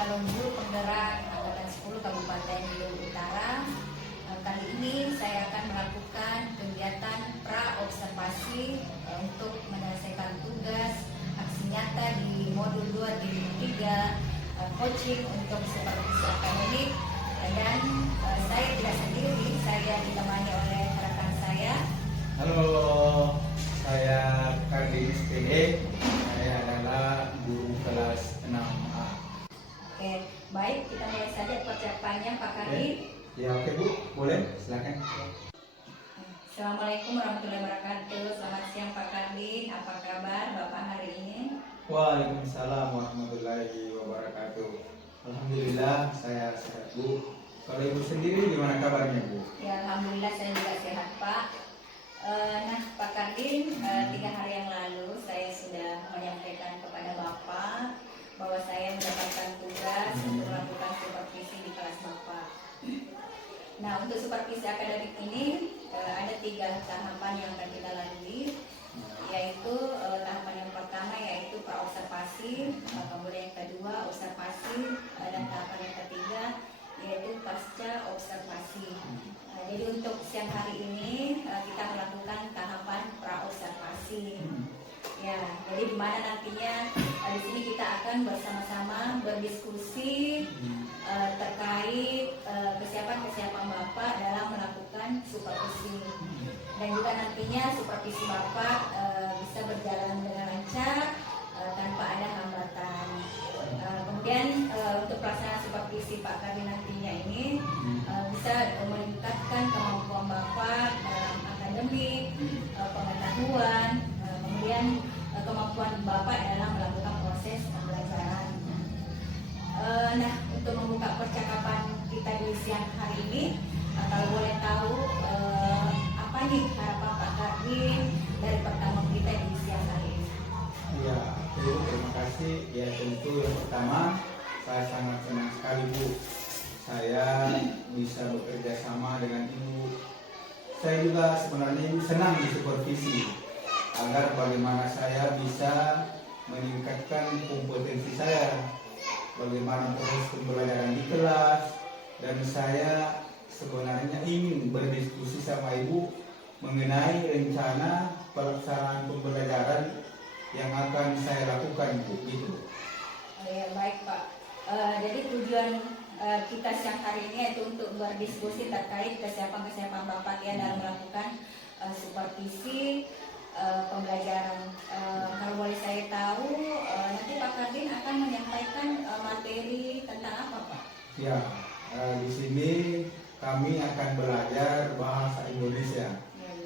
calon guru penggerak Angkatan 10 Kabupaten Riau Utara. Kali ini saya akan melakukan kegiatan pra-observasi untuk menyelesaikan tugas aksi nyata di modul 2 tim 3 coaching untuk supervisi akademik. Dan saya tidak sendiri, saya ditemani oleh rekan saya. Halo, saya Kardinis PD. Saya adalah guru kelas 6A. Oke, baik, kita mulai saja percakapannya Pak Kardin. Ya, oke Bu, boleh, silakan. Assalamualaikum warahmatullahi wabarakatuh. Selamat siang Pak Kardin. Apa kabar Bapak hari ini? Waalaikumsalam warahmatullahi wabarakatuh. Alhamdulillah saya sehat Bu. Kalau Ibu sendiri gimana kabarnya Bu? Ya, alhamdulillah saya juga sehat Pak. Nah Pak Kardin, 3 hari yang lalu saya sudah menyampaikan kepada Bapak bahwa saya mendapatkan tugas untuk melakukan supervisi di kelas Bapak. Nah, untuk supervisi akademik ini ada 3 tahapan yang akan kita lalui, yaitu tahapan yang pertama yaitu pra-observasi, kemudian yang kedua observasi, dan tahapan yang ketiga yaitu pasca observasi. Jadi untuk siang hari ini kita melakukan tahapan pra-observasi. Ya, jadi di mana nantinya di sini kita akan bersama-sama berdiskusi terkait kesiapan Bapak dalam melakukan supervisi. Dan juga nantinya supervisi Bapak bisa berjalan dengan lancar tanpa ada hambatan. Kemudian untuk pelaksanaan supervisi Pak Kardin nantinya ini bisa meningkatkan kemampuan Bapak dalam akademik, pengetahuan, kemudian kemampuan Bapak dalam melakukan proses pembelajaran. Nah, untuk membuka percakapan kita di siang hari ini, kalau boleh tahu apa nih harapan Pak Kardin dari pertemuan kita di siang hari ini? Ya, terima kasih. Ya, tentu yang pertama saya sangat senang sekali Bu. Saya bisa bekerja sama dengan Ibu. Saya juga sebenarnya senang di supervisi agar bagaimana saya bisa meningkatkan kompetensi saya, bagaimana proses pembelajaran di kelas, dan saya sebenarnya ingin berdiskusi sama Ibu mengenai rencana pelaksanaan pembelajaran yang akan saya lakukan Bu, gitu. Ya, baik Pak. Jadi tujuan kita siang hari ini yaitu untuk berdiskusi terkait kesiapan Bapak ya dalam melakukan supervisi pembelajaran. Kalau boleh saya tahu, nanti Pak Kardin akan menyampaikan materi tentang apa Pak? Ya, di sini kami akan belajar bahasa Indonesia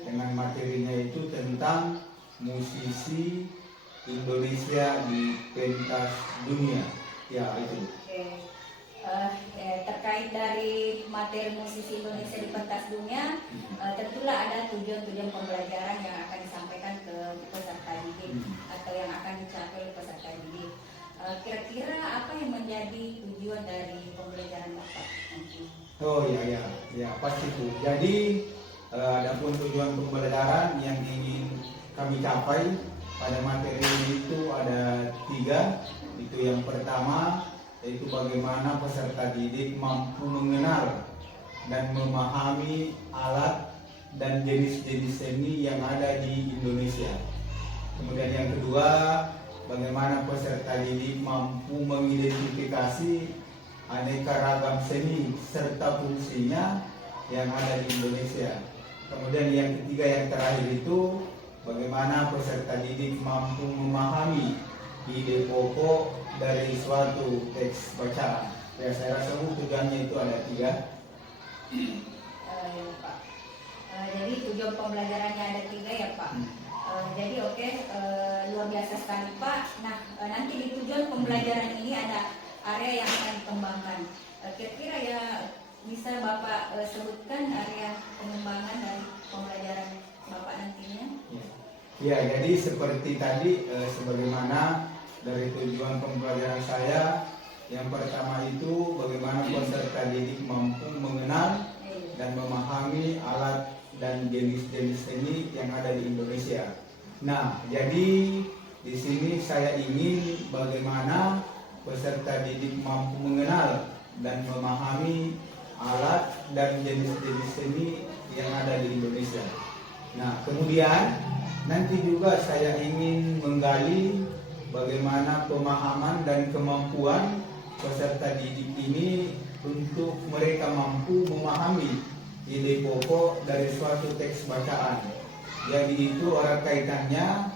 dengan materinya itu tentang musisi Indonesia di pentas dunia. Ya, itu. Oke. Terkait dari materi musisi Indonesia di pentas dunia, tentulah ada tujuan-tujuan pembelajaran yang akan disampaikan ke peserta didik atau yang akan dicapai oleh peserta didik. Kira-kira apa yang menjadi tujuan dari pembelajaran Bapak nanti? Oh ya pasti Bu. Jadi adapun tujuan pembelajaran yang ingin kami capai pada materi ini itu ada 3. Itu yang pertama yaitu bagaimana peserta didik mampu mengenal dan memahami alat dan jenis-jenis seni yang ada di Indonesia. Kemudian yang kedua, bagaimana peserta didik mampu mengidentifikasi aneka ragam seni serta fungsinya yang ada di Indonesia. Kemudian yang ketiga, yang terakhir itu bagaimana peserta didik mampu memahami ide pokok dari suatu teks bacaan. Ya, saya rasa tujuannya itu ada 3. Ya, Pak. Jadi tujuan pembelajarannya ada 3 ya Pak. Jadi oke, luar biasa sekali Pak. Nah, nanti di tujuan pembelajaran ini ada area yang akan dikembangkan. Kira-kira ya bisa Bapak sebutkan area pengembangan dari pembelajaran Bapak nantinya? Ya, jadi seperti tadi sebagaimana dari tujuan pembelajaran saya, yang pertama itu bagaimana peserta didik mampu mengenal dan memahami alat dan jenis-jenis seni yang ada di Indonesia. Nah, jadi di sini saya ingin bagaimana peserta didik mampu mengenal dan memahami alat dan jenis-jenis seni yang ada di Indonesia. Nah, kemudian nanti juga saya ingin menggali bagaimana pemahaman dan kemampuan peserta didik ini untuk mereka mampu memahami ide pokok dari suatu teks bacaan. Jadi itu erat kaitannya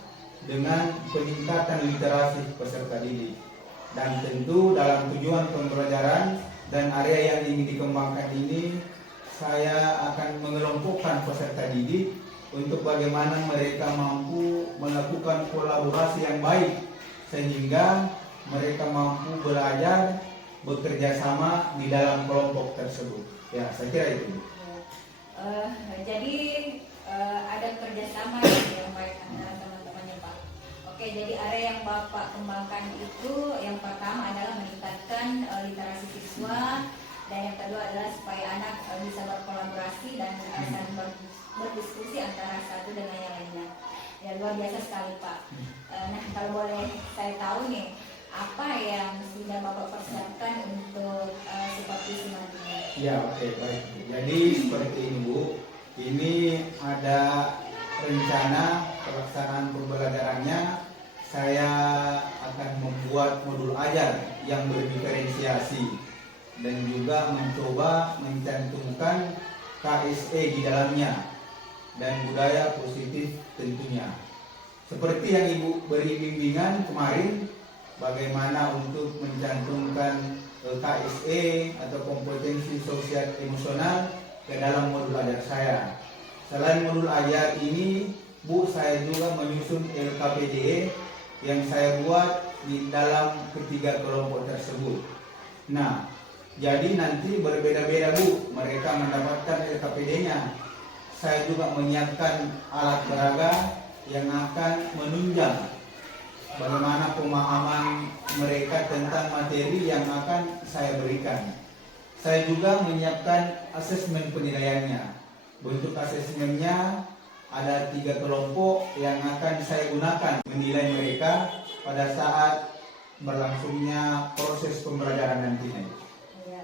dengan peningkatan literasi peserta didik. Dan tentu dalam tujuan pembelajaran dan area yang ingin dikembangkan ini, saya akan mengelompokkan peserta didik untuk bagaimana mereka mampu melakukan kolaborasi yang baik sehingga mereka mampu belajar bekerja sama di dalam kelompok tersebut. Ya, saya kira itu. Jadi ada kerjasama yang baik antara teman-temannya Pak. Oke, jadi area yang Bapak kembangkan itu yang pertama adalah meningkatkan literasi siswa, dan yang kedua adalah supaya anak bisa berkolaborasi dan saling berdiskusi antara satu dengan yang lainnya. Ya, luar biasa sekali Pak. Nah, kalau boleh saya tahu nih, apa yang sudah Bapak persiapkan untuk supervisi nantinya? Ya, oke, baik. Jadi seperti ini Bu, ini ada rencana pelaksanaan pembelajarannya. Saya akan membuat modul ajar yang berdiferensiasi dan juga mencoba mencantumkan KSE di dalamnya dan budaya positif tentunya. Seperti yang Ibu beri bimbingan kemarin, bagaimana untuk mencantumkan KSE atau kompetensi sosial emosional ke dalam modul ajar saya. Selain modul ajar ini, Bu, saya juga menyusun LKPD yang saya buat di dalam ketiga kelompok tersebut. Nah, jadi nanti berbeda-beda Bu, mereka mendapatkan LKPD-nya. Saya juga menyiapkan alat peraga yang akan menunjang bagaimana pemahaman mereka tentang materi yang akan saya berikan. Saya juga menyiapkan asesmen penilaiannya. Bentuk asesmennya ada 3 kelompok yang akan saya gunakan menilai mereka pada saat berlangsungnya proses pembelajaran nantinya. Ya,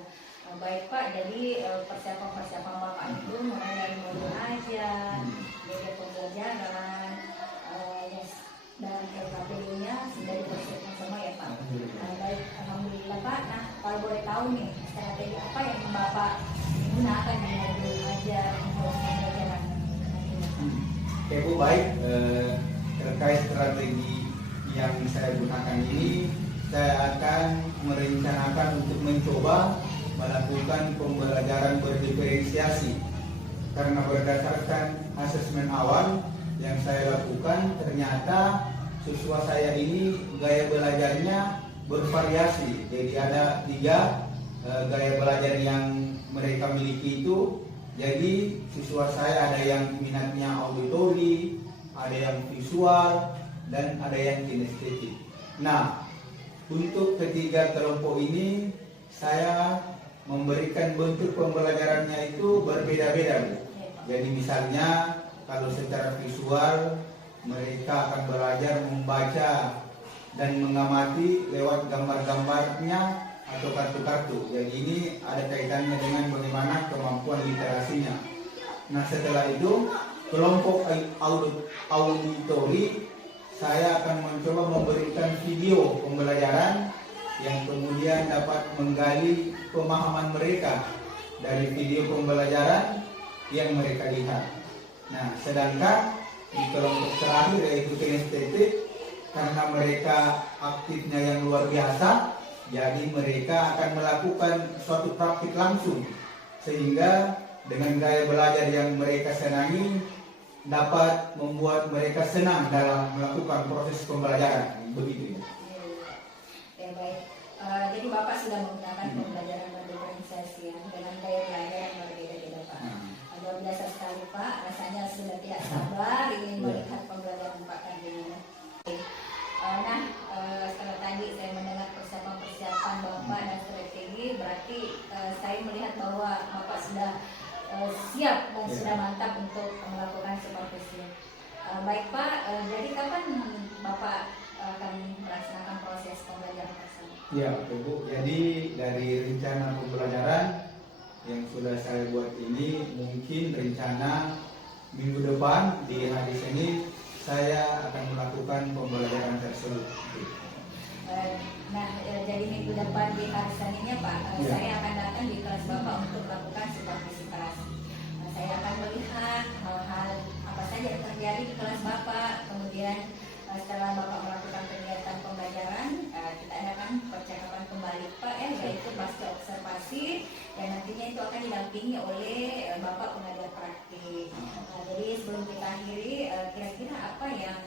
baik Pak. Jadi persiapan Bapak itu mulai dari modul ajar, media pembelajaran, dan LKPD-nya sudah dipersiapkan semua ya Pak. Baik, alhamdulillah Pak. Nah, kalau boleh tahu nih, strategi apa yang Bapak gunakan di modul ajar untuk pembelajaran? Oke Bu, baik. Terkait strategi yang saya gunakan ini, saya akan merencanakan untuk mencoba melakukan pembelajaran berdiferensiasi. Karena berdasarkan asesmen awal yang saya lakukan, ternyata siswa saya ini gaya belajarnya bervariasi. Jadi ada 3 gaya belajar yang mereka miliki itu. Jadi siswa saya ada yang minatnya auditori, ada yang visual, dan ada yang kinestetik. Nah, untuk ketiga kelompok ini saya memberikan bentuk pembelajarannya itu berbeda-beda Bu. Jadi misalnya kalau secara visual mereka akan belajar membaca dan mengamati lewat gambar-gambarnya atau kartu-kartu. Jadi ini ada kaitannya dengan bagaimana kemampuan literasinya. Nah, setelah itu kelompok auditori saya akan mencoba memberikan video pembelajaran yang kemudian dapat menggali pemahaman mereka dari video pembelajaran yang mereka lihat. Nah, sedangkan di kelompok terakhir yaitu kinestetik, karena mereka aktifnya yang luar biasa, jadi mereka akan melakukan suatu praktik langsung, sehingga dengan gaya belajar yang mereka senangi dapat membuat mereka senang dalam melakukan proses pembelajaran. Begitu ya. Ya, baik. Jadi Bapak sudah menggunakan pembelajaran berdiferensiasi ya, dengan gaya belajar yang berbeda-beda Pak. Luar biasa sekali Pak, rasanya sudah tidak sabar ingin melihat pembelajaran Pak kali ini. Nah, setelah tadi saya mendengar persiapan Bapak dan strategi, berarti saya melihat bahwa Bapak sudah siap dan sudah mantap untuk melakukan supervisi. Baik Pak, jadi kapan Bapak akan melaksanakan proses pembelajaran tersebut? Ya, oke Bu. Jadi dari rencana pembelajaran yang sudah saya buat ini, mungkin rencana minggu depan di hari Senin saya akan melakukan pembelajaran tersebut. Jadi minggu depan di hari Seninnya Pak, Ya. saya akan datang di kelas Bapak untuk melakukan supervisi kelas. Saya akan melihat hal-hal apa saja yang terjadi di kelas Bapak. Kemudian setelah Bapak melakukan kegiatan pembelajaran, kita adakan percakapan kembali Pak, yaitu pasca observasi, dan nantinya itu akan didampingi oleh Bapak pengajar praktik. Jadi sebelum kita akhiri, kira-kira apa yang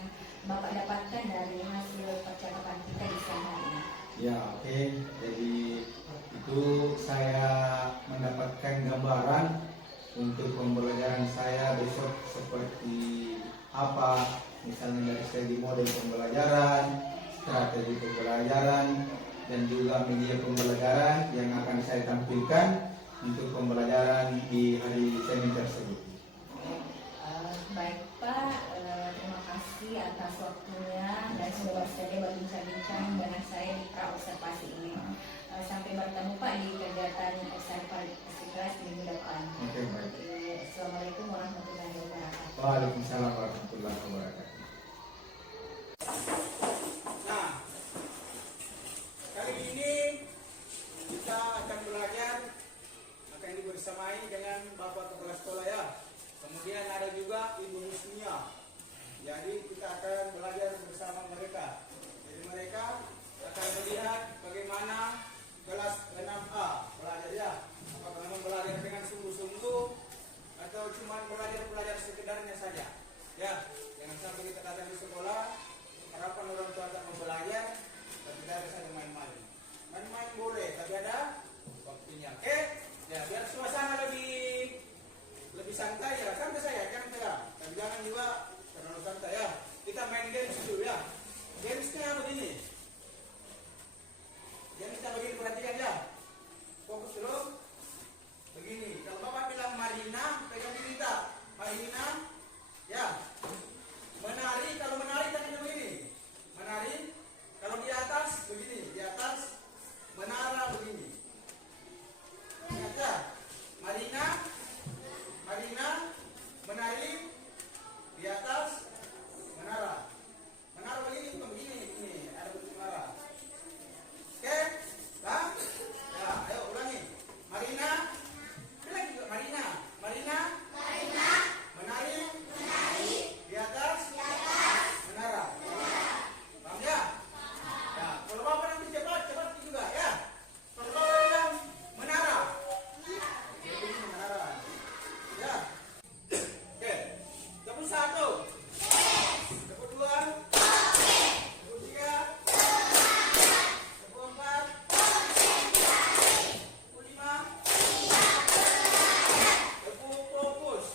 Bapak dapatkan dari hasil percakapan kita di sana ini? Ya, oke. Jadi itu saya mendapatkan gambaran untuk pembelajaran saya besok seperti apa, misalnya dari segi model pembelajaran, strategi pembelajaran, dan juga media pembelajaran yang akan saya tampilkan untuk pembelajaran di hari Senin tersebut. Baik Pak, terima kasih atas waktunya dan sudah bersedia berbincang-bincang dengan saya di pra-observasi ini. Sampai bertemu Pak di kegiatan observasi kelas minggu depan. Oke, baik. Assalamualaikum warahmatullahi wabarakatuh. Waalaikumsalam warahmatullahi wabarakatuh. Nah, kali ini kita akan belajar, akan dibersamai dengan Bapak Kepala Sekolah ya. Kemudian ada juga Ibu Husnia. Jadi kita akan belajar bersama mereka. Jadi mereka akan melihat bagaimana kelas 6A belajar ya. Apakah memang belajar dengan sungguh-sungguh atau cuma belajar sekedarnya saja. Ya, jangan sampai kita datang di sekolah harapan orang tua tak mau belajar, tapi kita ada saja main-main. Main-main boleh, tapi ada waktunya. Oke? Ya, biar suasana lebih santai ya, santai saya, jangan tegang. Tapi jangan juga terlalu santai ya. Kita main games dulu ya. Gamesnya begini. Gamesnya begini, perhatikan ya. Fokus dulu. Begini, kalau Bapak bilang Marina, pegang di kita. Marina, ya. Menari, kalau menari tangannya begini. Menari, kalau di atas begini, di atas menara begini. Ingat ya, Marina, menari di atas menara. Menara begini, bukan begini, ini ada bentuk menara. Oke, lah, ya, ayo ulangi. Marina, bilang juga Marina, menari di atas menara. Paham ya? Ya, kalau Bapak nanti cepat juga ya. Kalau Bapak bilang menara, jadi ini menara. Ya. Oke. Tepuk 1. Tepuk 2. Tepuk 3. Tepuk 4. Tepuk 5. Tepuk fokus.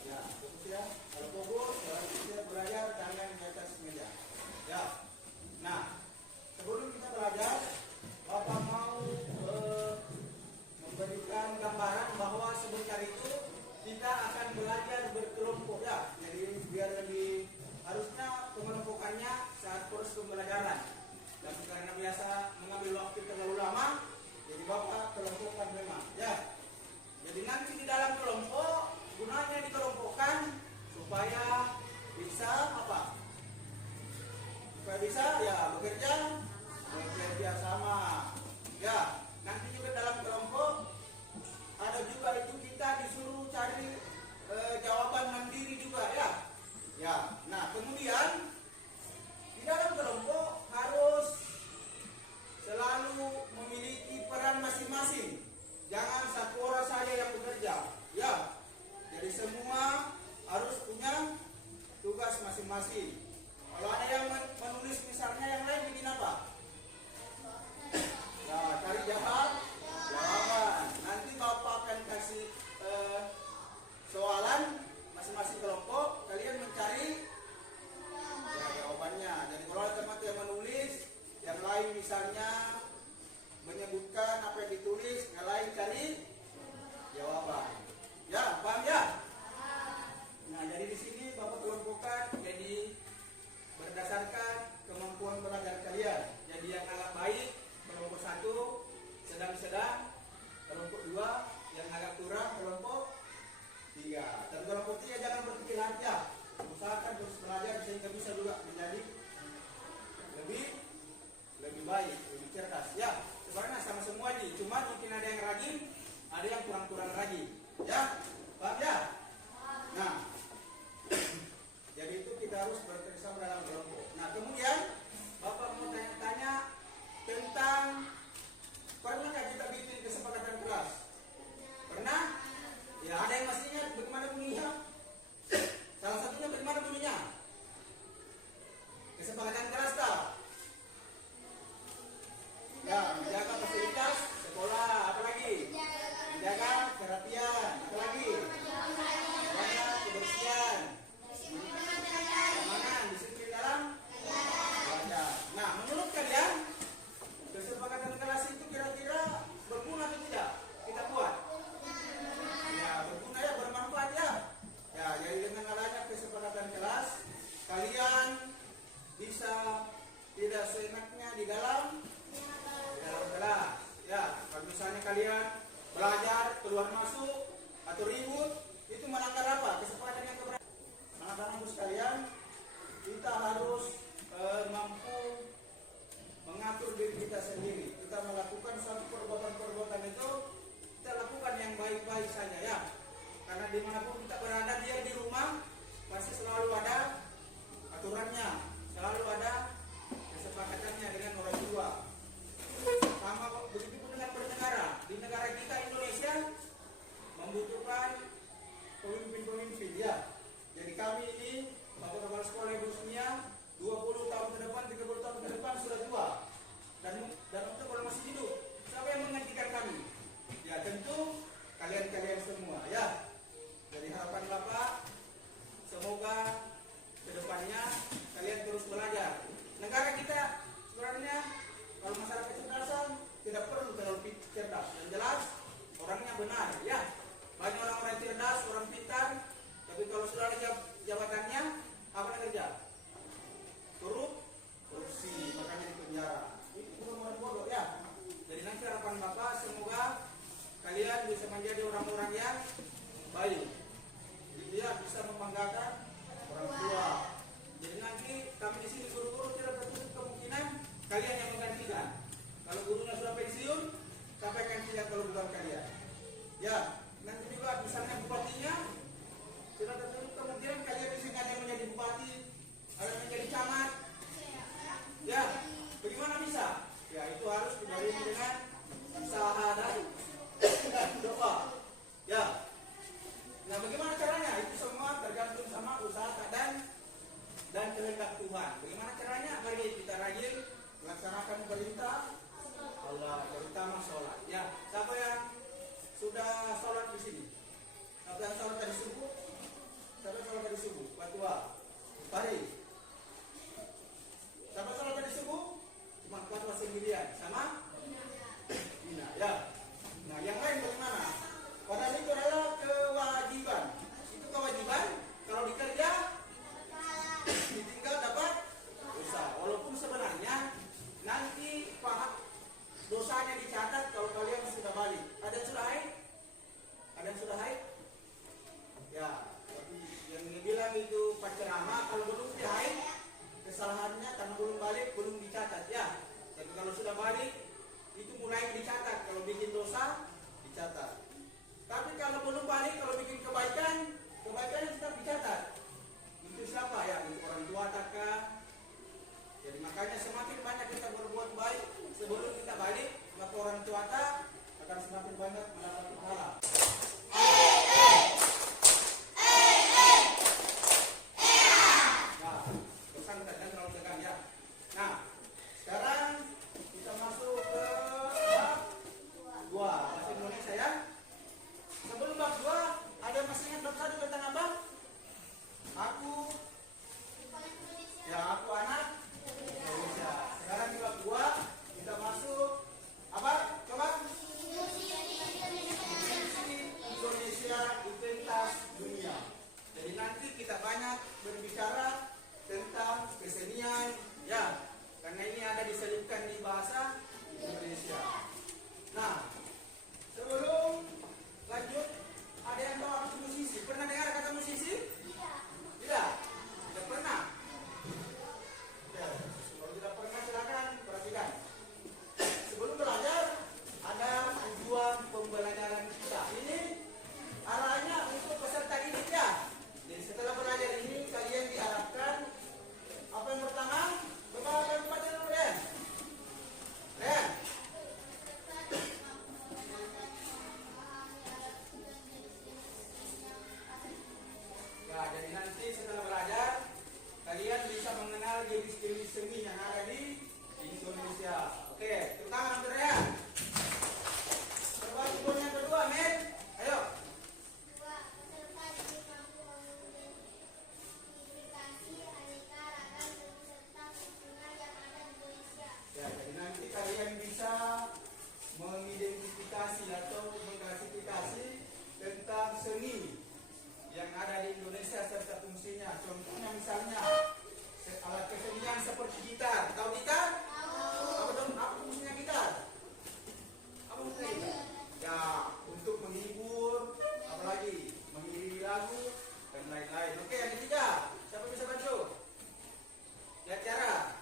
Ya, fokus ya. Kalau fokus, kalau kita belajar tangan di atas meja. Ya. Nah, sebelum kita belajar, Bapak mau memberikan gambaran bahwa sebentar itu kita akan belajar berkelompok ya. Jadi biar lebih, harusnya pengelompokannya saat proses pembelajaran. Tapi karena biasa mengambil waktu terlalu lama, jadi Bapak kelompokkan memang ya. Jadi nanti di dalam kelompok, gunanya dikelompokkan supaya bisa apa? Supaya bisa ya bekerja sama. Ya, nanti juga dalam kelompok ada juga itu kita disuruh cari jawaban mandiri juga ya. Ya, nah kemudian di dalam kelompok harus selalu memiliki peran masing-masing. Jangan satu orang saja yang bekerja. Ya, jadi semua harus punya tugas masing-masing. Kalau ada yang menulis misalnya, yang lain bikin apa? Ya, cari jawaban. Nanti Bapak akan kasih soalan masing-masing kelompok, kalian mencari ya, jawabannya. Jadi kalau ada teman yang menulis, yang lain misalnya menyebutkan apa yang ditulis, yang lain cari jawaban. Ya, paham ya? belajar ya. Usahakan terus belajar sehingga bisa juga menjadi lebih baik, lebih cerdas ya. Sebenarnya sama semua nih, cuma mungkin ada yang rajin, ada yang kurang rajin ya. Paham ya? Nah, jadi itu kita harus bekerjasama dalam kelompok. Nah, kemudian Bapak mau tanya-tanya tentang pernahkah kita bikin kesepakatan kelas? Pernah? Ya, ada yang masih ingat bagaimana bunyinya? Salah satunya bagaimana bunyinya? Kesepakatan kelas tak? Ya, menjaga fasilitas sekolah, apa lagi? Menjaga perhatian, apa lagi? Menjaga kebersihan, keamanan, disiplin dalam belajar. Nah, menurut kalian kesepakatan kelas itu kira-kira berguna atau tidak? Kita buat? Ya, berguna ya, bermanfaat ya. Ya, jadi dengan adanya kesepakatan kelas, kalian bisa tidak seenaknya di dalam kelas. Ya, kalau misalnya kalian belajar keluar masuk atau ribut, itu melanggar apa? Kesepakatan yang keberapa? Anak-anakku sekalian, kita harus mampu mengatur diri kita sendiri. Kita melakukan satu perbuatan itu, kita lakukan yang baik-baik saja ya. Karena dimanapun kita berada, dia di rumah pasti selalu ada aturannya, selalu ada kesepakatannya dengan orang tua. Sama begitu pun dengan bernegara. Di negara kita Indonesia membutuhkan pemimpin-pemimpin ya. Jadi kami ini waktu kepala sekolah Ibu Dunia 20 tahun ke depan, 30 tahun ke depan sudah tua. Dan untuk kalau masih hidup, siapa yang menggantikan kami? Ya tentu kalian-kalian semua ya. Jadi harapan Bapak semoga kedepannya kalian terus belajar. Negara kita sebenarnya kalau masalah kecerdasan tidak perlu terlalu cerdas. Yang jelas orangnya benar ya. Banyak orang-orang cerdas, orang pintar, tapi kalau sudah ada jabatannya apa yang kerja? Korupsi, makanya di penjara. Itu bukan orang bodoh ya. Jadi nanti harapan Bapak semoga kalian bisa menjadi orang-orang yang baik. Jadi ya bisa membanggakan orang tua. Jadi nanti kami di sini guru-guru tidak tertutup kemungkinan kalian yang menggantikan. Kalau gurunya sudah pensiun, siapa yang gantikan kalau bukan kalian? Ya, nanti juga misalnya bupatinya sudah tertutup kemungkinan kalian di sini ada yang menjadi bupati, ada yang menjadi camat. Ya, bagaimana bisa? Ya itu harus dibarengi dengan usaha dan doa. Ya. Nah, bagaimana caranya? Itu semua tergantung sama usaha dan kehendak Tuhan. Bagaimana caranya? Mari kita rajin melaksanakan perintah Allah, terutama sholat. Ya, siapa yang sudah sholat di sini? Siapa yang sholat tadi subuh? Siapa yang sholat tadi subuh? Patua, Pari. Siapa sholat tadi subuh? Cuma patua sendirian, sama? Ina. Ya. Nah, yang lain bagaimana? Padahal itu adalah kewajiban. Itu kewajiban. Kalau dikerja, ditinggal dapat dosa. Walaupun sebenarnya nanti dosanya dicatat kalau kalian sudah balik. Ada yang sudah haid? Ada yang sudah haid? Ya, tapi yang bilang itu penceramah kalau belum haid, kesalahannya karena belum balik belum dicatat ya. Tapi kalau sudah balik itu mulai dicatat. Kalau bikin dosa dicatat. Tapi kalau belum balik, kalau bikin kebaikan tetap dicatat. Itu siapa ya? Itu orang tua takkan. Jadi makanya semakin banyak kita berbuat baik sebelum kita balik, maka orang tua akan semakin banyak mendapat pahala. Nah, pesan dan terlalu tegang ya. Nah, sekarang kita masuk ke bab 2 bahasa Indonesia ya. Sebelum bab 2, ada masih ingat bab 1 tentang apa? Aku anak Indonesia. Sekarang di bab 2 kita masuk apa? Coba. Indonesia identitas dunia. Jadi nanti kita banyak berbicara tentang kesenian ya. Karena ini ada diselipkan di bahasa Indonesia. Nah, sebelum lanjut, ada yang tahu arti musisi? Pernah dengar ciri-ciri seni yang ada di Indonesia. Oke, tepuk tangan saudara ya. Coba timbul yang kedua, men. Ayo. Dua, peserta didik mampu mengidentifikasi aneka ragam serta fungsional yang ada di Indonesia. Ya, jadi nanti kalian bisa mengidentifikasi atau mengklasifikasi tentang seni yang ada di Indonesia serta fungsinya. Contohnya misalnya alat kesenian seperti gitar. Tahu gitar? Apa dong? Apa fungsinya gitar? Apa fungsinya gitar? Ya, untuk menghibur, apalagi mengiringi lagu dan lain-lain. Oke, yang ketiga, siapa bisa bantu? Lihat cara.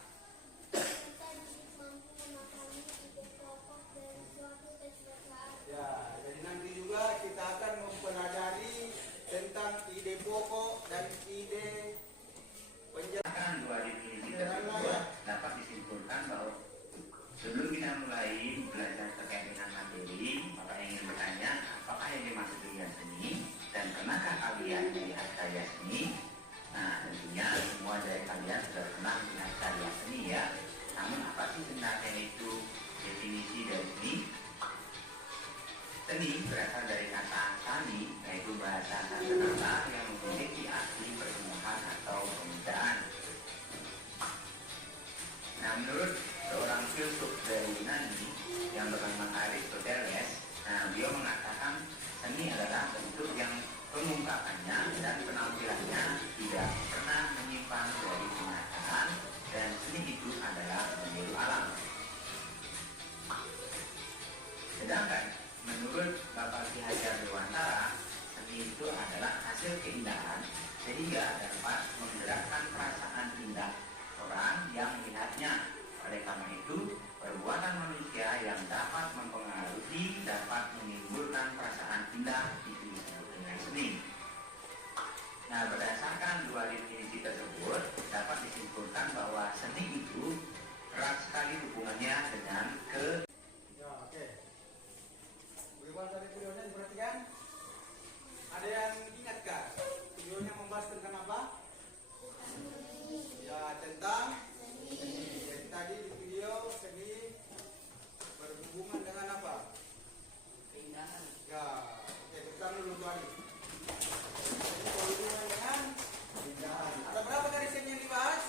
Peserta didik mampu memahami ide pokok dari suatu kejuaraan. Ya, jadi nanti juga kita akan mempelajari tentang ide pokok dan ide penjelasan. Dua definisi tersebut dapat disimpulkan bahwa sebelum kita mulai belajar terkait dengan materi, Bapak ingin bertanya apakah yang dimaksud dengan seni dan pernahkah kalian melihat karya seni? Nah, tentunya semua dari kalian sudah pernah melihat karya seni ya. Namun apa sih sebenarnya itu definisi dari seni? Seni berasal dari kata sani, yaitu bahasa kata-kata yang memiliki arti pertumbuhan atau pemudaraan. Nah, menurut seorang filsuf dari Yunani yang bernama Aristoteles, beliau mengatakan seni adalah bentuk yang pengungkapannya dan penampilannya tidak pernah menyimpan dari kenyataan, dan seni itu adalah meniru alam. Sedangkan menurut Bapak Ki Hajar Dewantara, seni itu adalah hasil keindahan sehingga dapat menggerakkan perasaan indah orang yang melihatnya. Oleh karena itu, perbuatan manusia yang dapat mempengaruhi, dapat menimbulkan perasaan indah itu disebut dengan seni. Nah, berdasarkan dua definisi tersebut, dapat disimpulkan bahwa seni itu erat sekali hubungannya dengan Ya, oke. Bagaimana tadi videonya diperhatikan? Ada yang ingat kah? Videonya membahas tentang apa? Ya, tentang seni. Jadi tadi di video seni berhubungan dengan apa? Keindahan. Ya, oke, kita dulu tadi. Seni berhubungan dengan keindahan. Ada berapa kali seni yang dibahas?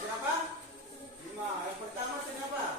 Berapa? 5. Yang pertama seni apa?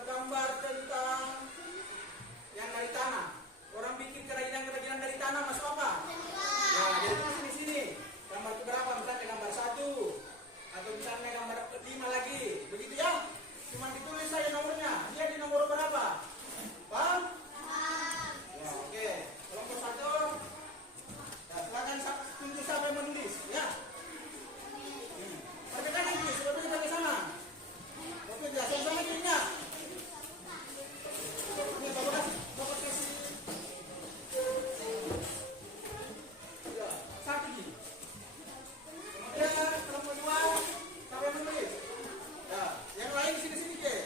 gambar tentang yang dari tanah. Orang bikin kerajinan dari tanah masuk apa? Nah, jadi tulis di sini. Gambar itu berapa? Misalnya gambar 1 atau misalnya gambar 5 lagi. Begitu ya? Cuma ditulis saja nomornya. Dia di nomor berapa? Paham? Ya, oke. Kelompok 1. Nah, silakan tunjuk siapa yang menulis, ya. Pakai kanan tulis, sebelumnya pakai sana. Oke, jelas sama tulisnya. Ini bapak kasih. Ya, 1 gini. Kemudian kelompok 2 siapa yang menulis? Ya, yang lain sini ke.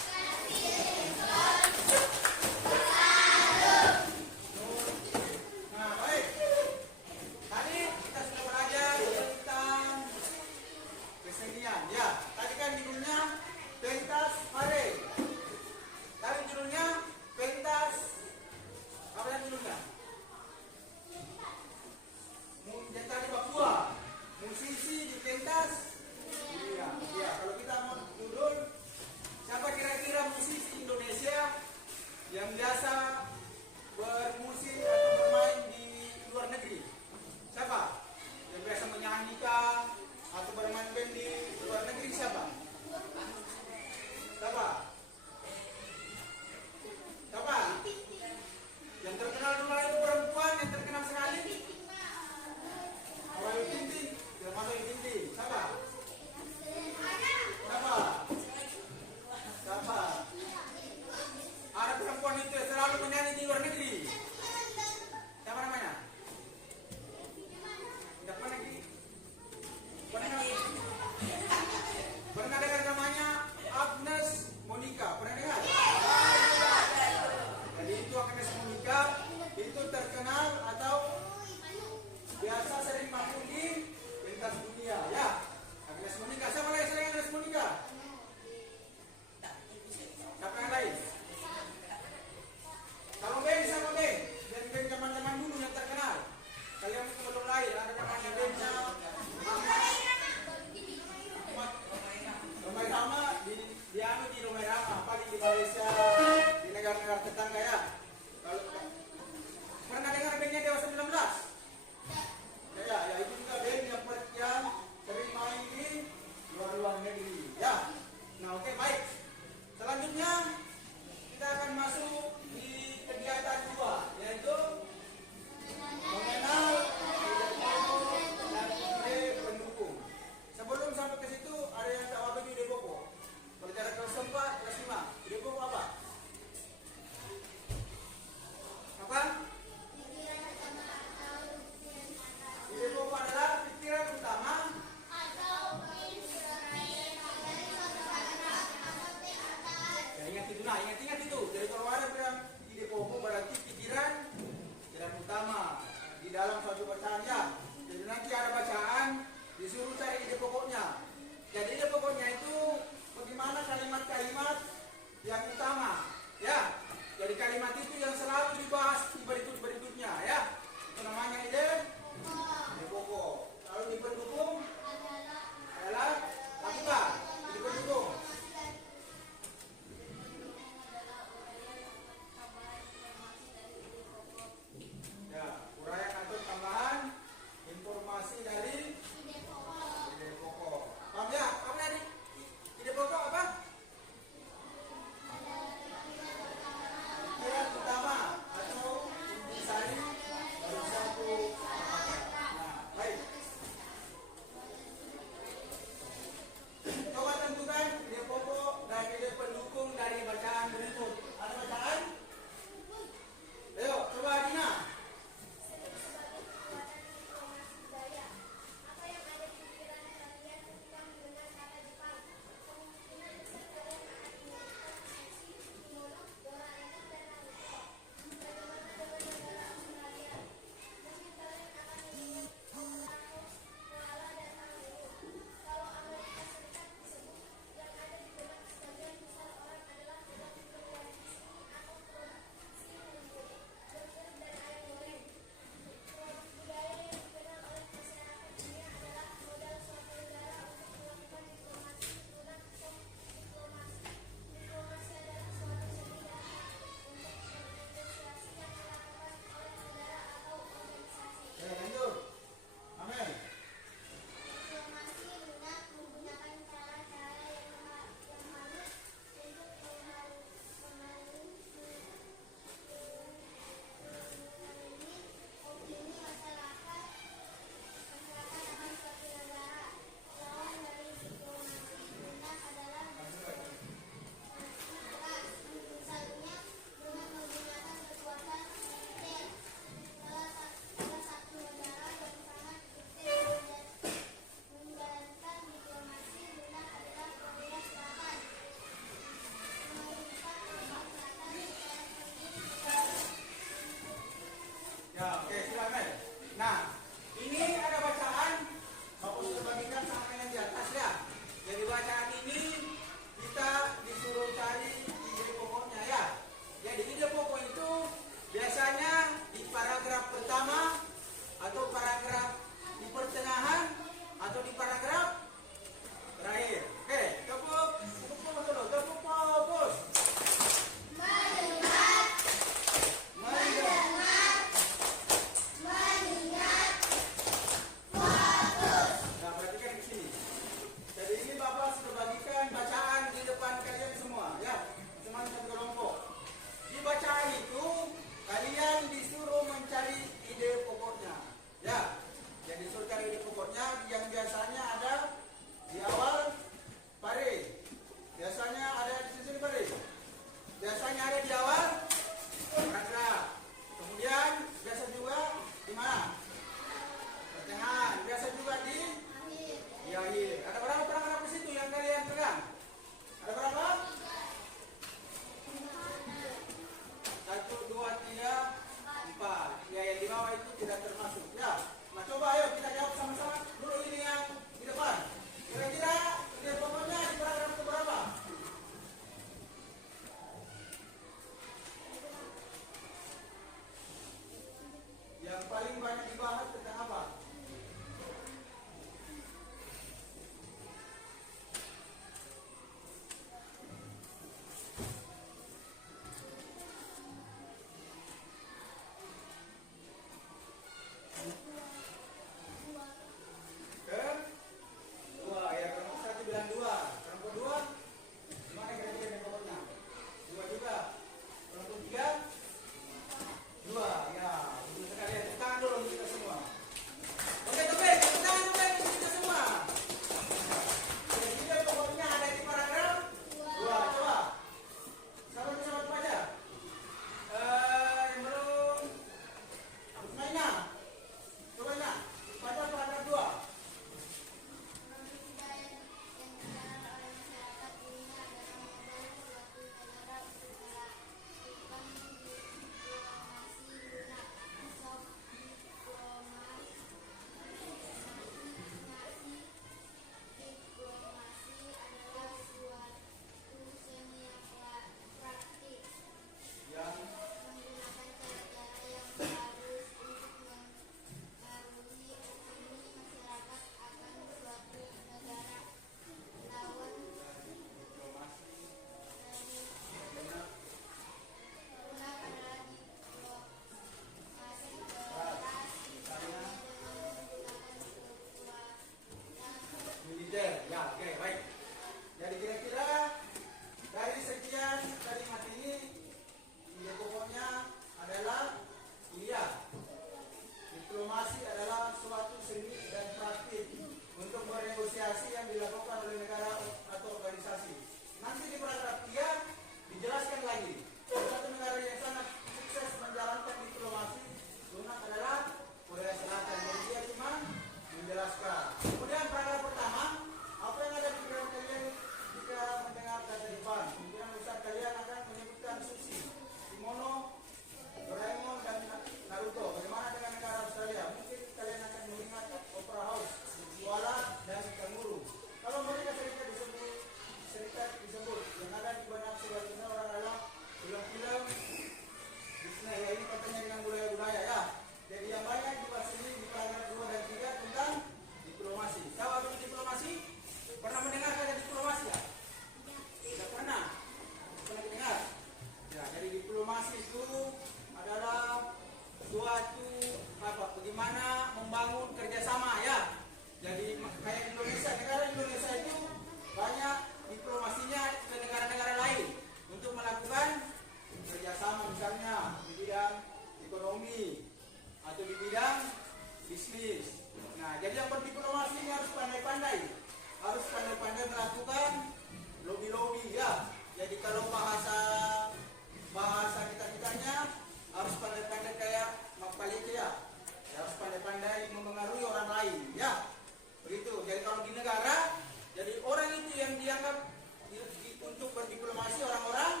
berdiplomasi orang-orang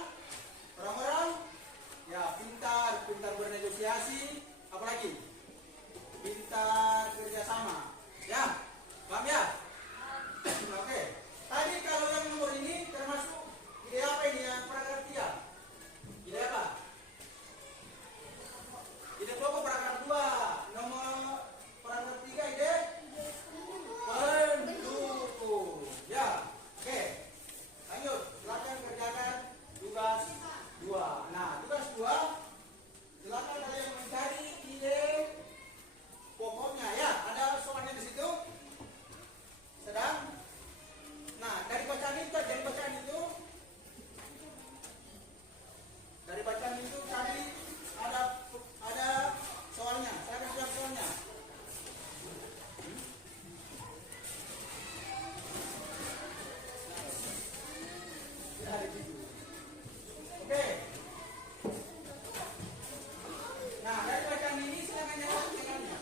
ya pintar bernegosiasi, apalagi pintar kerjasama. Ya, paham ya? Oke. Tadi kalau yang nomor ini termasuk ide apa ini yang paragraf 3? Ide apa? Ide pokok paragraf 2. Nomor paragraf 3 ide pendukung. Ya, oke. Lanjut, silakan kerjakan tugas 2. Nah, tugas 2 silakan kalian mencari ide pokoknya ya. Ada soalnya di situ. Sedang. Nah, dari bacaan itu tadi ada soalnya. Saya akan jawab soalnya. Tidak ada di situ. Oke. Nah, dari bacaan ini silakan jawab soalnya.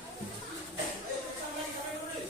Ayo bersama lagi sampai dulu.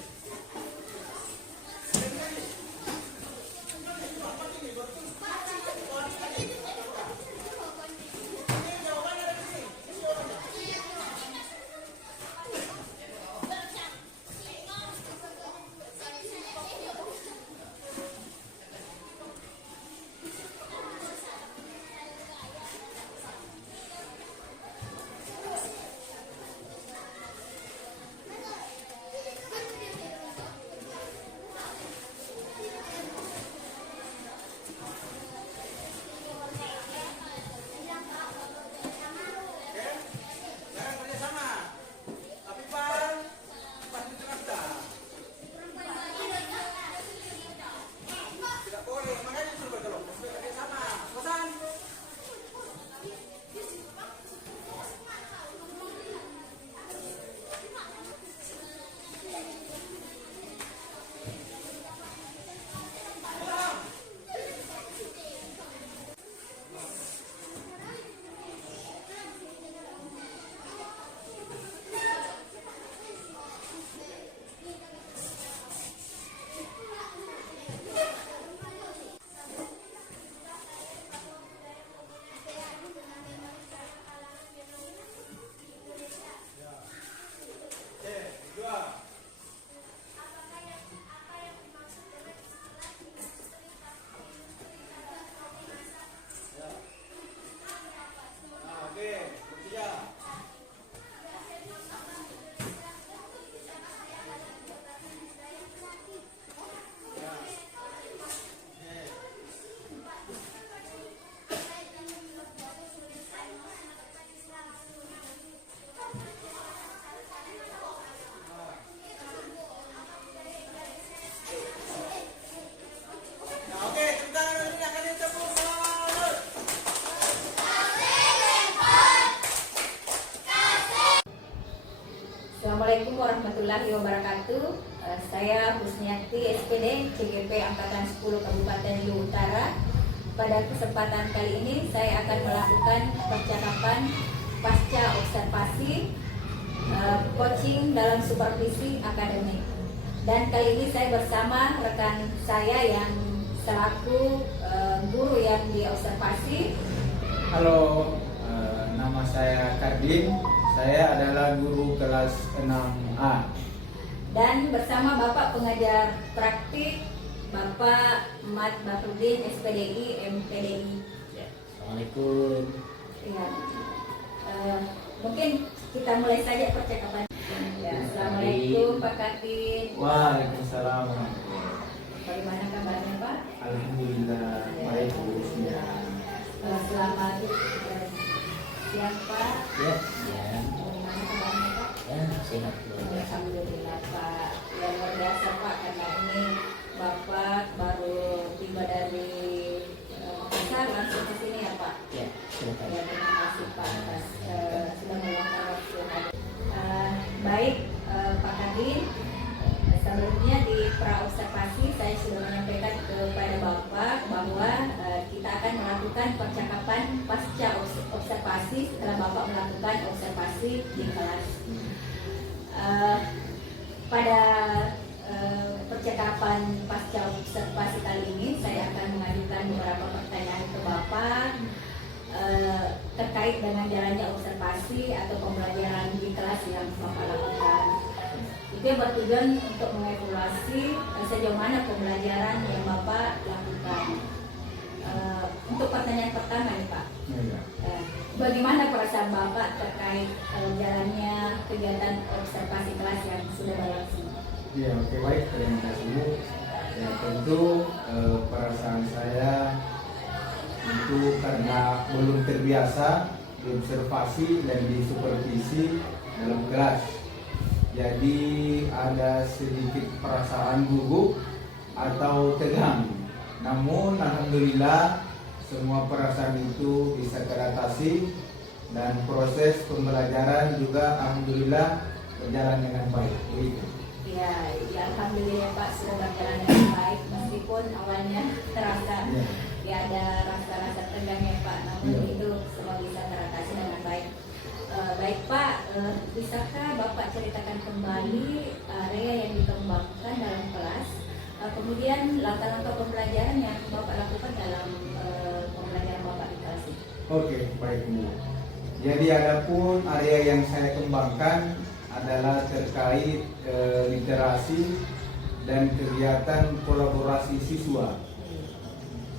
Assalamualaikum warahmatullahi wabarakatuh. Saya Husniati, SPD CGP Angkatan 10 Kabupaten Luwu Utara. Pada kesempatan kali ini saya akan melakukan percakapan pasca observasi coaching dalam supervisi akademik. Dan kali ini saya bersama rekan saya yang selaku guru yang diobservasi. Halo, nama saya Kardin. Saya adalah guru kelas 6A. Dan bersama Bapak pengajar praktik Bapak Mat Bahrudin, SPDI, MPDI. Ya, Assalamualaikum. Ya. Mungkin kita mulai saja percakapan. Ya, Assalamualaikum Pak Katin. Waalaikumsalam. Bagaimana kabarnya Pak? Alhamdulillah baik khususnya. Selamat siang Pak. Ya, Bagaimana kabarnya Pak? ya, sehat keluarga. Alhamdulillah Pak. Yang luar biasa Pak, karena ini Bapak baru tiba dari Makassar langsung ke sini ya Pak. Ya, silakan. Ya, terima kasih Pak atas sudah meluangkan waktu hadir. Baik Pak Kadin, sebelumnya di pra-observasi saya sudah menyampaikan kepada Bapak bahwa kita akan melakukan percakapan pasca observasi setelah Bapak melakukan observasi di kelas. Pada percakapan pasca observasi kali ini saya akan mengajukan beberapa pertanyaan Bapak terkait dengan jalannya observasi atau pembelajaran di kelas yang Bapak lakukan. Itu yang bertujuan untuk mengevaluasi sejauh mana pembelajaran yang Bapak lakukan. Untuk pertanyaan pertama nih Pak, bagaimana perasaan Bapak terkait jalannya kegiatan observasi kelas yang sudah berlangsung? Ya, oke, baik, terima kasih Bu. Ya, tentu perasaan saya itu karena belum terbiasa diobservasi dan disupervisi dalam kelas. Jadi ada sedikit perasaan gugup atau tegang. Namun alhamdulillah semua perasaan itu bisa teratasi dan proses pembelajaran juga alhamdulillah berjalan dengan baik. Begitu. Ya, alhamdulillah Pak sudah berjalan dengan baik meskipun awalnya terasa ya ada rasa-rasa tegangnya Pak, namun itu semua bisa teratasi dengan baik. Baik Pak, bisakah Bapak ceritakan kembali area yang dikembangkan dalam kelas, kemudian langkah-langkah pembelajaran yang Bapak lakukan dalam pembelajaran Bapak di kelas ini? Oke, baik Bu. Jadi adapun area yang saya kembangkan adalah terkait literasi dan kegiatan kolaborasi siswa.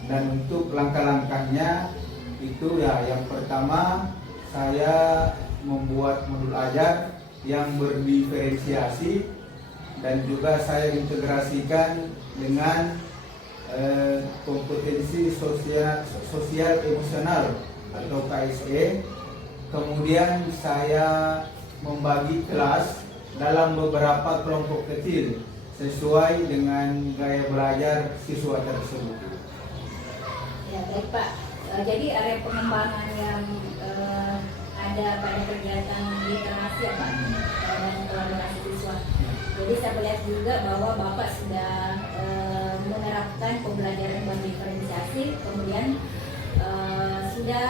Dan untuk langkah-langkahnya itu ya yang pertama saya membuat modul ajar yang berdiferensiasi dan juga saya integrasikan dengan kompetensi sosial emosional atau KSE. Kemudian saya membagi kelas dalam beberapa kelompok kecil sesuai dengan gaya belajar siswa tersebut. Ya baik Pak, jadi area pengembangan yang ada pada kegiatan literasi ya Pak dan kolaborasi siswa. Jadi saya melihat juga bahwa Bapak sudah menerapkan pembelajaran berdiferensiasi, kemudian sudah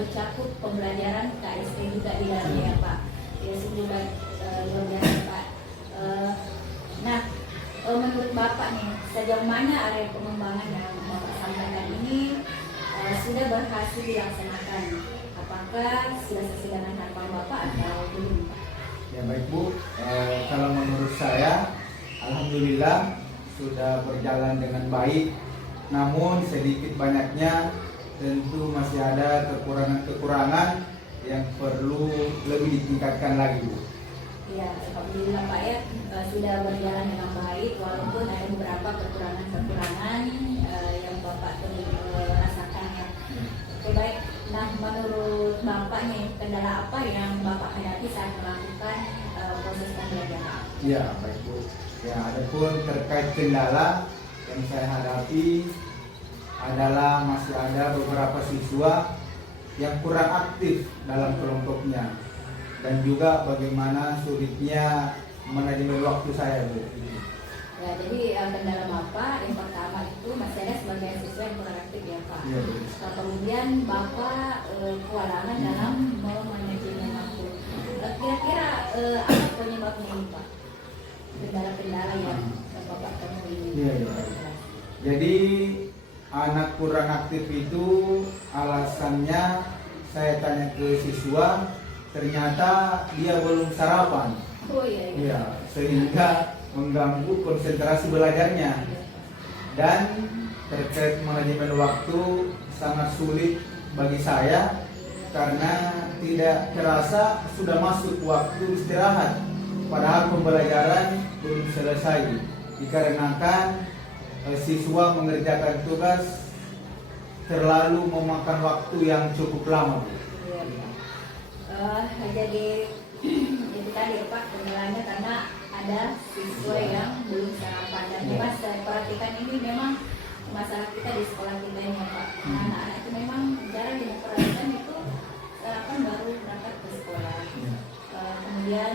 mencakup pembelajaran KSP juga di dalamnya ya Pak. Ya sungguh luar biasa Pak. Nah, menurut Bapak nih, sejauh mana area pengembangan yang Bapak sampaikan ini sudah berhasil dilaksanakan? Apakah sudah sesuai dengan harapan Bapak atau belum? Ya baik Bu, kalau menurut saya alhamdulillah sudah berjalan dengan baik. Namun sedikit banyaknya tentu masih ada kekurangan-kekurangan yang perlu lebih ditingkatkan lagi Bu. Ya, alhamdulillah Pak ya sudah berjalan dengan baik walaupun ada beberapa kekurangan-kekurangan yang Bapak rasakan ya. Oke baik. Nah, menurut Bapak nih kendala apa yang Bapak hadapi saat melakukan proses pembelajaran? Ya baik Bu. Ya adapun terkait kendala yang saya hadapi adalah masih ada beberapa siswa yang kurang aktif dalam kelompoknya dan juga bagaimana sulitnya manajemen waktu saya Bu. Ya, jadi kendala Bapak yang pertama itu masih ada sebagai siswa yang kurang aktif ya Pak. Ya, Kemudian Bapak kewalahan dalam memanajemen waktu. Kira-kira apa penyebabnya ini Pak? Kendala-kendala yang Bapak temui. Iya, iya. Jadi anak kurang aktif itu alasannya saya tanya ke siswa, ternyata dia belum sarapan. Oh iya. Iya, sehingga mengganggu konsentrasi belajarnya. Dan terkait manajemen waktu sangat sulit bagi saya karena tidak terasa sudah masuk waktu istirahat padahal pembelajaran belum selesai dikarenakan siswa mengerjakan tugas terlalu memakan waktu yang cukup lama. Jadi itu tadi ya Pak kendalanya karena ada siswa yang belum sarapan dan memang saya perhatikan ini memang masalah kita di sekolah kita ini ya Pak. Anak-anak itu memang jarang diperhatikan itu sarapan baru berangkat ke sekolah. Kemudian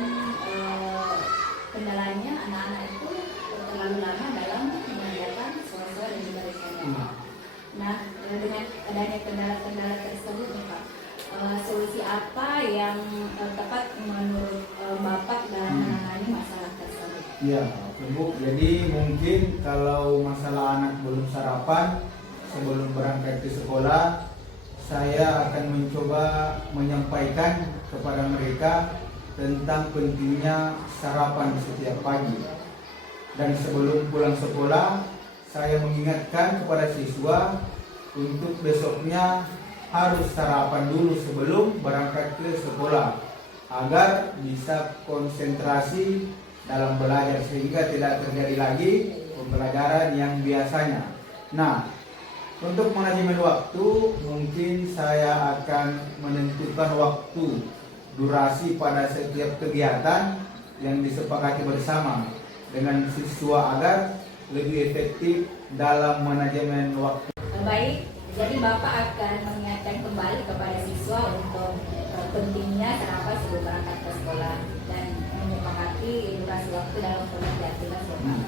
kendalanya anak-anak itu terlalu lama dalam mengerjakan soal-soal yang diberikannya Pak. Nah dengan adanya kendala-kendala tersebut nih Pak, solusi apa yang tepat menurut Bapak dalam menangani masalah tersebut? Ya, Bu. Jadi mungkin kalau masalah anak belum sarapan, sebelum berangkat ke sekolah, saya akan mencoba menyampaikan kepada mereka tentang pentingnya sarapan setiap pagi. Dan sebelum pulang sekolah, saya mengingatkan kepada siswa untuk besoknya harus sarapan dulu sebelum berangkat ke sekolah agar bisa konsentrasi dalam belajar sehingga tidak terjadi lagi pembelajaran yang biasanya. Nah, untuk manajemen waktu mungkin saya akan menentukan waktu durasi pada setiap kegiatan yang disepakati bersama dengan siswa agar lebih efektif dalam manajemen waktu. Baik, jadi Bapak akan mengingatkan kembali kepada siswa untuk pentingnya sarapan sebelum berangkat ke sekolah dan menyepakati durasi waktu dalam pengerjaan tugas Bapak.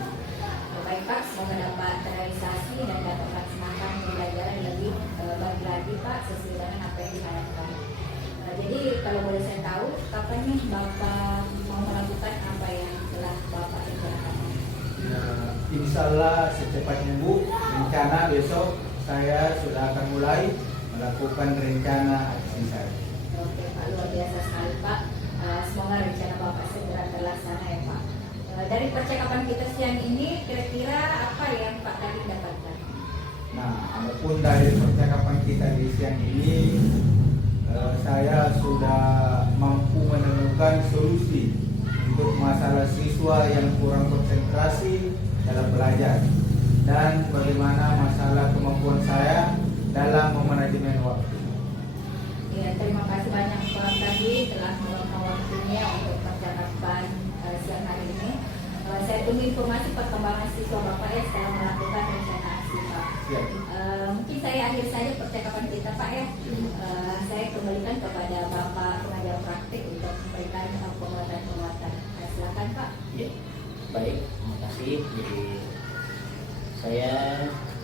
Baik Pak, semoga dapat terrealisasi dan dapat melaksanakan pembelajaran lebih baik lagi Pak sesuai dengan apa yang diharapkan. Jadi kalau boleh saya tahu, kapan nih Bapak mau melakukan apa yang telah Bapak rencanakan? Ya, insya Allah secepatnya Bu, rencana besok saya sudah akan mulai melakukan rencana aksi saya. Oke Pak, luar biasa sekali Pak. Semoga rencana Bapak segera terlaksana ya Pak. Dari percakapan kita siang ini, kira-kira apa yang Pak tadi dapatkan? Nah, adapun dari percakapan kita di siang ini, saya sudah mampu menemukan solusi untuk masalah siswa yang kurang konsentrasi dalam belajar dan bagaimana masalah kemampuan saya dalam memanajemen waktu. Ya, terima kasih banyak Pak tadi telah meluangkan waktunya untuk percakapan siang hari ini. Saya tunggu informasi perkembangan siswa Bapak ya setelah melakukan rencana aksi Pak. Siap. Mungkin saya akhir saja percakapan kita Pak ya. Saya kembalikan kepada Bapak pengajar praktik untuk memberikan penguatan-penguatan. Silakan Pak. Ya, baik, terima kasih. Jadi saya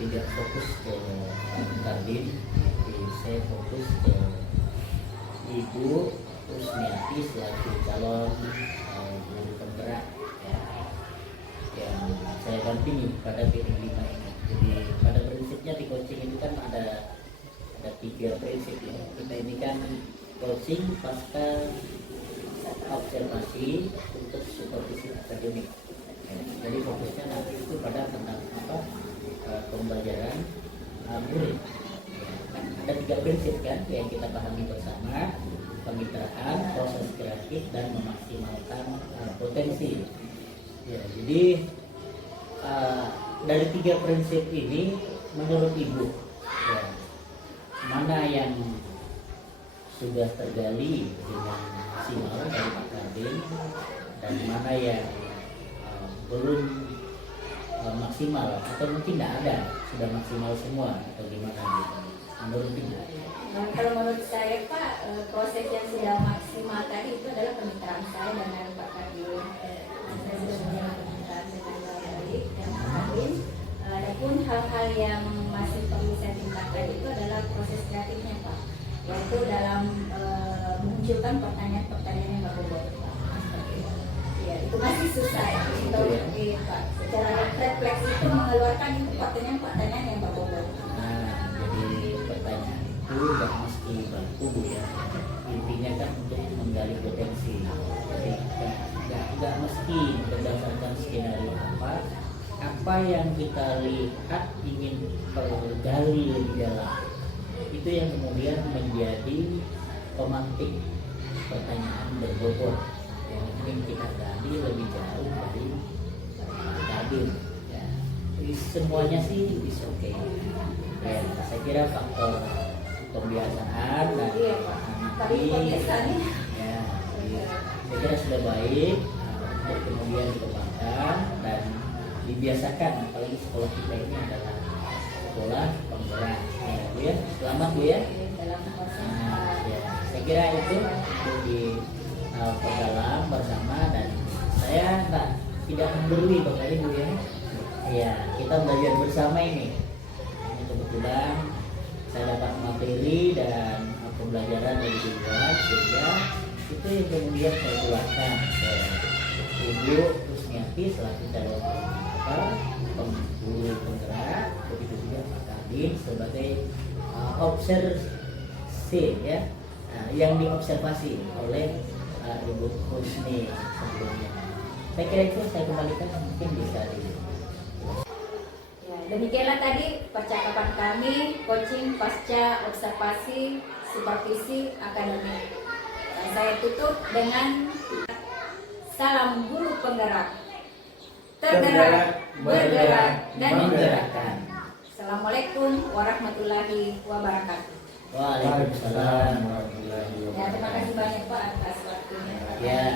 tidak fokus ke Kardin, tapi saya fokus ke Ibu Kusmiati selaku calon guru penggerak ya, yang saya dampingi pada PIM 5 ini. Jadi pada prinsipnya di coaching itu kan ada 3 prinsip ya. Kita ini kan coaching pasca observasi untuk supervisi akademik. Ya, jadi fokusnya nanti itu pada tentang apa pembelajaran murid. Ada 3 prinsip kan yang kita pahami bersama: kemitraan, proses kreatif, dan memaksimalkan potensi. Ya, jadi dari 3 prinsip ini menurut Ibu ya, mana yang sudah tergali dengan maksimal dari Pak Kardin dan mana yang belum maksimal atau mungkin tidak ada, sudah maksimal semua atau gimana gitu menurut Ibu? Kalau menurut saya Pak, proses yang sudah maksimal tadi itu adalah kemitraan saya dengan Pak Kadin. Saya sudah menjalin kemitraan dengan Pak Kadin dan Pak Kadin. Adapun hal-hal yang masih perlu saya tingkatkan itu adalah proses kreatifnya Pak, yaitu dalam memunculkan pertanyaan-pertanyaan yang berbobot Pak. Ya, itu masih susah ya. Untuk Pak, secara refleks itu mengeluarkan itu pertanyaan-pertanyaan yang berbobot. Jadi pertanyaan itu nggak mesti baku Bu ya, intinya kan untuk menggali potensi. Jadi nggak mesti berdasarkan skenario apa yang kita lihat ingin pergali lebih dalam, itu yang kemudian menjadi pemantik pertanyaan berbobot yang ingin kita gali lebih jauh dari hadir ya. Jadi semuanya sih is okay ya. Saya kira faktor pembiasaan dan Iya Pak, tapi pembiasaannya ya, saya kira sudah baik untuk kemudian dikembangkan dan dibiasakan, apalagi sekolah kita ini adalah sekolah penggerak ya Bu ya. Selamat Bu ya. dalam proses Ya, saya kira itu untuk diperdalam bersama dan saya tidak menggurui Bapak Ibu ya. Ya, kita belajar bersama ini. Ini kebetulan saya dapat materi dan pembelajaran dari luar sehingga itu yang kemudian saya tularkan ke Ibu Kusmiati selaku calon guru penggerak, begitu juga Pak Kardin lain sebagai observasi ya, yang diobservasi oleh Ibu Husni sebelumnya. Saya kira itu saya kembalikan, mungkin bisa di. Ya, demikianlah tadi percakapan kami coaching pasca observasi supervisi akademik. Saya tutup dengan salam guru penggerak, tergerak, bergerak, dan menggerakkan. Assalamualaikum warahmatullahi wabarakatuh. Waalaikumsalam. warahmatullahi Ya, terima kasih banyak Pak atas waktunya. Ya.